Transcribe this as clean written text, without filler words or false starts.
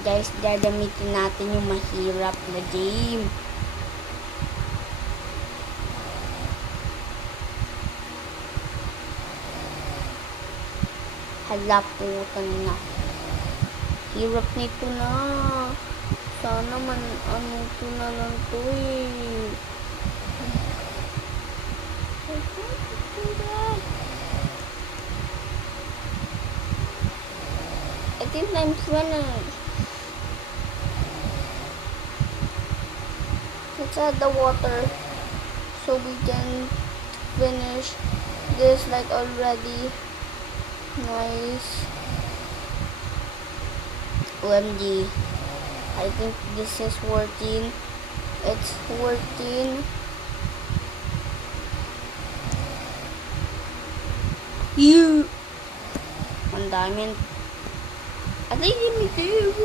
Guys, gagamitin natin yung mahirap na game. Hala, putan na. Hirap nito na. Sana man ano to na lang to eh. I think I'm finished. Let's add the water so we can finish this like already. Nice. OMG. I think this is working. It's working. You. One diamond. I think you need to.